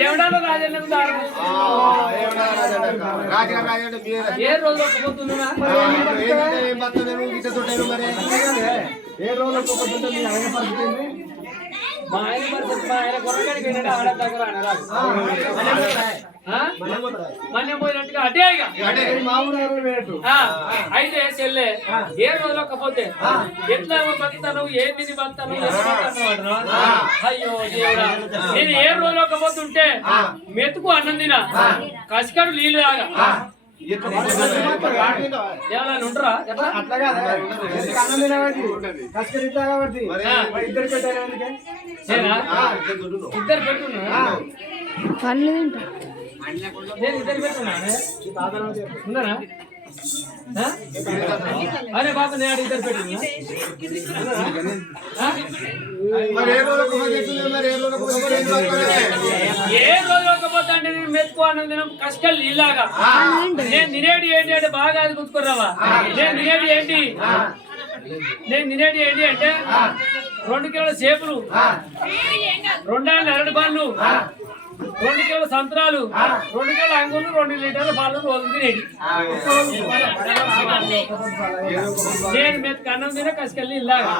ఏమిటాలో రాజన్న ఏ రోజు ఒప్పుకుంటున్నా ఏ రోజు ఒప్పుకుంటుంది ఆయన పరిస్థితి మా ఆయన పరిస్థితి మా ఆయన కొరగాడికి ఏంటంటే ఆడ దగ్గర మన్యం పోయినట్టుగా అటే అయితే చెల్లె ఏ రోజులో ఒక్కపోతే ఎట్లా బతాను ఏ తిని బతాను అయ్యో దేవుడా నేను ఏ రోజులో ఒక్కపోతుంటే మెతుకు అన్నం తిన కసికాడు నీళ్ళు తాగా ఏమన్నా ఉంటారా అట్లా కాదు అన్నం తినబట్టి కష్టం కాబట్టి ఇద్దరు పెట్టారు ఇద్దరు పెట్టున్నా నేను ఇద్దరు పెట్టున్నా ఉన్నారా అరే బాబు నేను ఇద్దరు పెట్టున్నా ఏ రోజు ఒకపోతే అంటే నేను మెతుకు అన్నం తినం కష్టాలు ఇలాగా నేను తినేది ఏంటి అంటే బాగా అది గుర్తుకురావా నేను తినేది ఏంటి అంటే 2 కిలోల సేపులు 2 అరటి పళ్ళు 2 కిలోల సంతరాలు 2 కిలోల అంగులు 2 లీటర్ల పాలు రోజు తినేది నేను మెతుకు అన్నం తిన కష్టాలు ఇలాగా